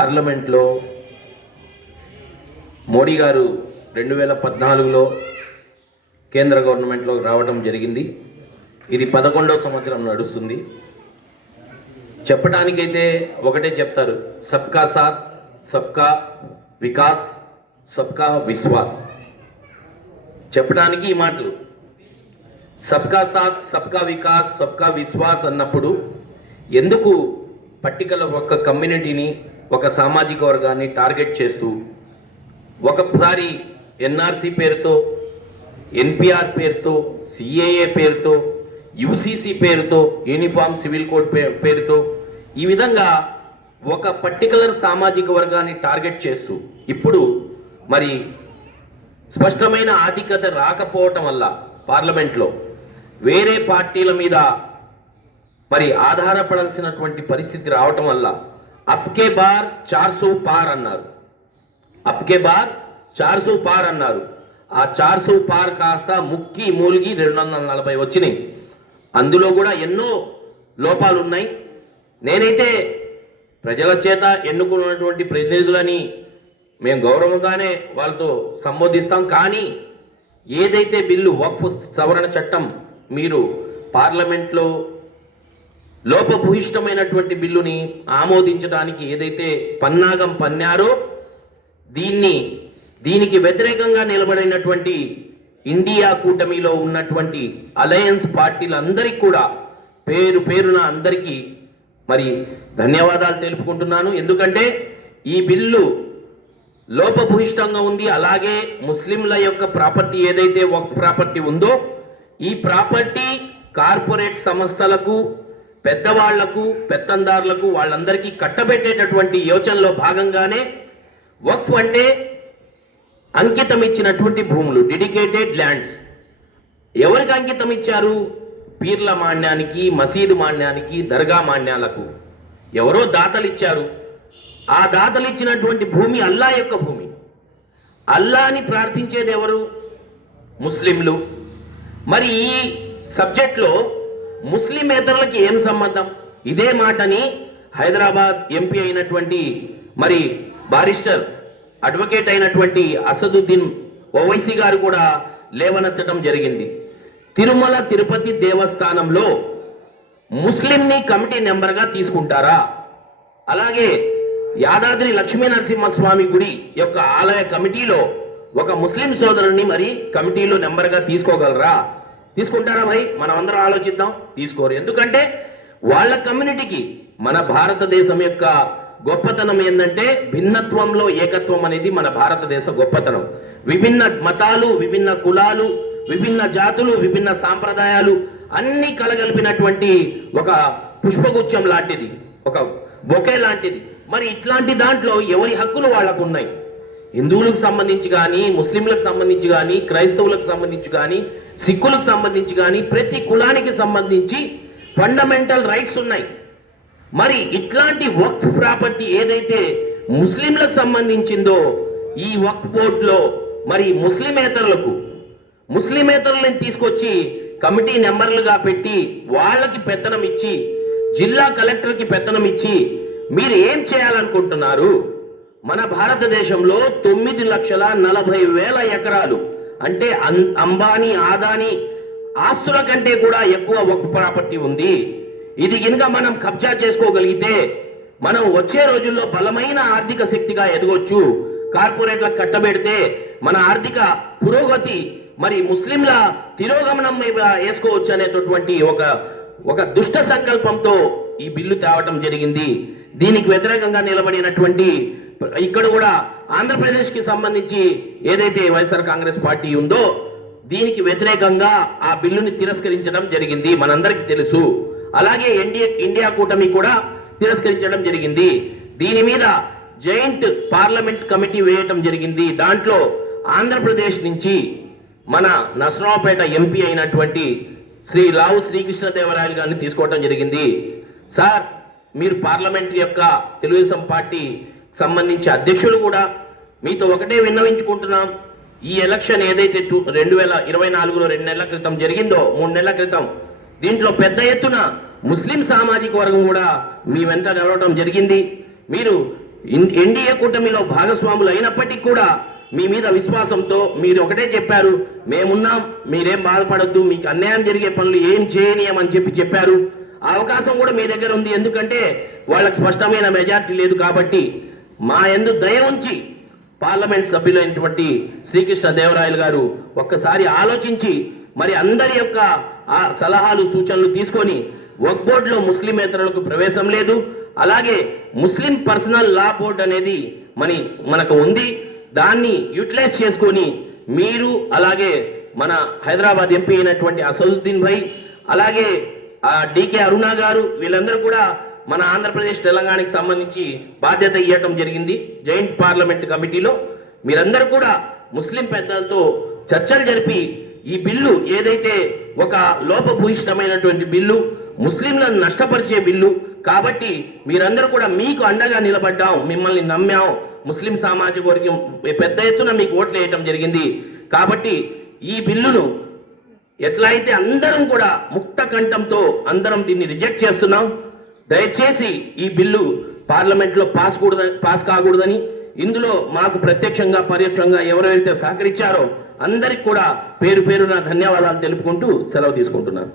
పార్లమెంట్లో మోడీ గారు రెండు వేల పద్నాలుగులో కేంద్ర గవర్నమెంట్లో రావడం జరిగింది. ఇది పదకొండవ సంవత్సరం నడుస్తుంది. చెప్పడానికైతే ఒకటే చెప్తారు. సబ్కా సాత్ సబ్కా వికాస్ సబ్కా విశ్వాస్. చెప్పడానికి ఈ మాటలు. సబ్కా సాత్ సబ్కా వికాస్ సబ్కా విశ్వాస్ అన్నప్పుడు ఎందుకు పట్టికల ఒక కమ్యూనిటీని ఒక సామాజిక వర్గాన్ని టార్గెట్ చేస్తూ ఒకసారి ఎన్ఆర్సీ పేరుతో ఎన్పిఆర్ పేరుతో సిఏఏ పేరుతో యూసీసీ పేరుతో యూనిఫామ్ సివిల్ కోడ్ పే పేరుతో ఈ విధంగా ఒక పర్టికులర్ సామాజిక వర్గాన్ని టార్గెట్ చేస్తూ ఇప్పుడు మరి స్పష్టమైన ఆధిక్యత రాకపోవటం వల్ల పార్లమెంట్లో వేరే పార్టీల మీద మరి ఆధారపడాల్సినటువంటి పరిస్థితి రావటం వల్ల అప్కే బార్ చార్సో పార్ అన్నారు. అప్కే బార్ చార్సో పార్ అన్నారు. ఆ చార్సో పార్ కాస్త ముక్కి మూలిగి రెండు వందల నలభై వచ్చినాయి. అందులో కూడా ఎన్నో లోపాలు ఉన్నాయి నేనైతే ప్రజల చేత ఎన్నుకున్నటువంటి ప్రతినిధులని మేము గౌరవంగానే వాళ్ళతో సంబోధిస్తాం. కానీ ఏదైతే బిల్లు వక్ఫ్ సవరణ చట్టం మీరు పార్లమెంట్లో లోపభూయిష్టమైనటువంటి బిల్లుని ఆమోదించడానికి ఏదైతే పన్నాగం పన్నారో దీన్ని దీనికి వ్యతిరేకంగా నిలబడినటువంటి ఇండియా కూటమిలో ఉన్నటువంటి అలయన్స్ పార్టీలందరికీ కూడా పేరు పేరున అందరికీ మరి ధన్యవాదాలు తెలుపుకుంటున్నాను. ఎందుకంటే ఈ బిల్లు లోపభూయిష్టంగా ఉంది. అలాగే ముస్లింల యొక్క ప్రాపర్టీ ఏదైతే ఒక ప్రాపర్టీ ఉందో ఈ ప్రాపర్టీ కార్పొరేట్ సంస్థలకు పెద్దవాళ్ళకు పెత్తందారులకు వాళ్ళందరికీ కట్టబెట్టేటటువంటి యోచనలో భాగంగానే వక్ఫ్ అంటే అంకితం ఇచ్చినటువంటి భూములు డెడికేటెడ్ ల్యాండ్స్ ఎవరికి అంకితం ఇచ్చారు పీర్ల మాన్యానికి మసీదు మాన్యానికి దర్గా మాన్యాలకు. ఎవరో దాతలు ఇచ్చారు ఆ దాతలు ఇచ్చినటువంటి భూమి అల్లా యొక్క భూమి. అల్లాని ప్రార్థించేది ఎవరు ముస్లింలు. మరి ఈ సబ్జెక్ట్లో ముస్లిమేతరులకి ఏం సంబంధం? ఇదే మాటని హైదరాబాద్ ఎంపీ అయినటువంటి మరి బారిస్టర్ అడ్వకేట్ అయినటువంటి అసదుద్దీన్ ఓవైసీ గారు కూడా లేవనెత్తడం జరిగింది. తిరుమల తిరుపతి దేవస్థానంలో ముస్లింని కమిటీ నెంబర్గా తీసుకుంటారా? అలాగే యాదాద్రి లక్ష్మీ నరసింహస్వామి గుడి యొక్క ఆలయ కమిటీలో ఒక ముస్లిం సోదరుని మరి కమిటీలో నెంబర్గా తీసుకోగలరా? తీసుకుంటారా భయ్ మనం అందరం ఆలోచిద్దాం. తీసుకోరు. ఎందుకంటే వాళ్ళ కమ్యూనిటీకి మన భారతదేశం యొక్క గొప్పతనం ఏంటంటే భిన్నత్వంలో ఏకత్వం అనేది మన భారతదేశ గొప్పతనం. విభిన్న మతాలు విభిన్న కులాలు విభిన్న జాతులు విభిన్న సాంప్రదాయాలు అన్నీ కలగలిపినటువంటి ఒక పుష్పగుచ్చం లాంటిది ఒక బొకే లాంటిది. మరి ఇట్లాంటి దాంట్లో ఎవరి హక్కులు వాళ్ళకు ఉన్నాయి హిందువులకు సంబంధించి కానీ ముస్లింలకు సంబంధించి కానీ క్రైస్తవులకు సంబంధించి కానీ సిక్కులకు సంబంధించి కానీ ప్రతి కులానికి సంబంధించి ఫండమెంటల్ రైట్స్ ఉన్నాయి. మరి ఇట్లాంటి వక్ఫ్ ప్రాపర్టీ ఏదైతే ముస్లింలకు సంబంధించిందో ఈ వక్ఫ్ బోర్డులో మరి ముస్లిమేతరులకు ముస్లిమేతరులను తీసుకొచ్చి కమిటీ నెంబర్లుగా పెట్టి వాళ్ళకి పెత్తనం ఇచ్చి జిల్లా కలెక్టర్కి పెత్తనం ఇచ్చి మీరు ఏం చేయాలనుకుంటున్నారు? మన భారతదేశంలో తొమ్మిది లక్షల నలభై వేల ఎకరాలు అంటే అం- అంబానీ ఆదాని ఆస్తుల కంటే కూడా ఎక్కువ ఒక ప్రాపర్టీ ఉంది. ఇది కనుక మనం కబ్జా చేసుకోగలిగితే మనం వచ్చే రోజుల్లో బలమైన ఆర్థిక శక్తిగా ఎదగొచ్చు. కార్పొరేట్లకు కట్టబెడితే మన ఆర్థిక పురోగతి మరి ముస్లింల తిరోగమనం మీద వేసుకోవచ్చు అనేటటువంటి ఒక ఒక దుష్ట సంకల్పంతో ఈ బిల్లు తేవటం జరిగింది. దీనికి వ్యతిరేకంగా నిలబడినటువంటి ఇక్కడ కూడా ఆంధ్రప్రదేశ్కి సంబంధించి ఏదైతే వైఎస్ఆర్ కాంగ్రెస్ పార్టీ ఉందో దీనికి వ్యతిరేకంగా ఆ బిల్లుని తిరస్కరించడం జరిగింది మనందరికీ తెలుసు. అలాగే ఎన్డీఏ ఇండియా కూటమి కూడా తిరస్కరించడం జరిగింది. దీని మీద జాయింట్ పార్లమెంట్ కమిటీ వేయటం జరిగింది. దాంట్లో ఆంధ్రప్రదేశ్ నుంచి మన నసరావుపేట ఎంపీ అయినటువంటి శ్రీ లావు శ్రీకృష్ణదేవరాయలు గారిని తీసుకోవడం జరిగింది. సార్ మీరు పార్లమెంట్ యొక్క తెలుగుదేశం పార్టీ సంబంధించి అధ్యక్షులు కూడా మీతో ఒకటే విన్నవించుకుంటున్నాం. ఈ ఎలక్షన్ ఏదైతే టూ రెండు వేల ఇరవై నాలుగులో రెండు నెలల క్రితం జరిగిందో మూడు నెలల క్రితం దీంట్లో పెద్ద ఎత్తున ముస్లిం సామాజిక వర్గం కూడా మీ వెంట నిలవడం జరిగింది. మీరు ఎన్డీఏ కూటమిలో భాగస్వాములు అయినప్పటికీ కూడా మీ మీద విశ్వాసంతో మీరు ఒకటే చెప్పారు మేమున్నాం మీరేం బాధపడద్దు మీకు అన్యాయం జరిగే పనులు ఏం చేయనీయమని చెప్పి చెప్పారు. ఆ అవకాశం కూడా మీ దగ్గర ఉంది. ఎందుకంటే వాళ్ళకి స్పష్టమైన మెజార్టీ లేదు కాబట్టి మా ఎందు దయ ఉంచి పార్లమెంట్ సభ్యులైనటువంటి శ్రీకృష్ణ దేవరాయలు గారు ఒక్కసారి ఆలోచించి మరి అందరి యొక్క ఆ సలహాలు సూచనలు తీసుకొని వక్ బోర్డులో ముస్లిమేతరులకు ప్రవేశం లేదు. అలాగే ముస్లిం పర్సనల్ లా బోర్డు అనేది మని మనకు ఉంది. దాన్ని యూటిలైజ్ చేసుకొని మీరు అలాగే మన హైదరాబాద్ ఎంపీ అయినటువంటి అసదుద్దీన్ భాయ్ అలాగే ఆ డికే అరుణ గారు వీళ్ళందరూ కూడా మన ఆంధ్రప్రదేశ్ తెలంగాణకి సంబంధించి బాధ్యత ఇవ్వటం జరిగింది. జాయింట్ పార్లమెంట్ కమిటీలో. మీరందరూ కూడా ముస్లిం పెద్దలతో చర్చలు జరిపి ఈ బిల్లు ఏదైతే ఒక లోపభూయిష్టమైనటువంటి బిల్లు ముస్లింలను నష్టపరిచే బిల్లు కాబట్టి మీరందరూ కూడా మీకు అండగా నిలబడ్డాం మిమ్మల్ని నమ్మాం. ముస్లిం సామాజిక వర్గం పెద్ద ఎత్తున మీకు ఓట్లు వేయటం జరిగింది. కాబట్టి ఈ బిల్లును ఎట్లా అయితే అందరం కూడా ముక్త కంఠంతో అందరం దీన్ని రిజెక్ట్ చేస్తున్నాం. దయచేసి ఈ బిల్లు పార్లమెంట్లో పాస్ కూడదని పాస్ కాకూడదని ఇందులో మాకు ప్రత్యక్షంగా పరోక్షంగా ఎవరెవరైతే సహకరించారో అందరికి కూడా పేరు పేరున ధన్యవాదాలు తెలుపుకుంటూ సెలవు తీసుకుంటున్నాను.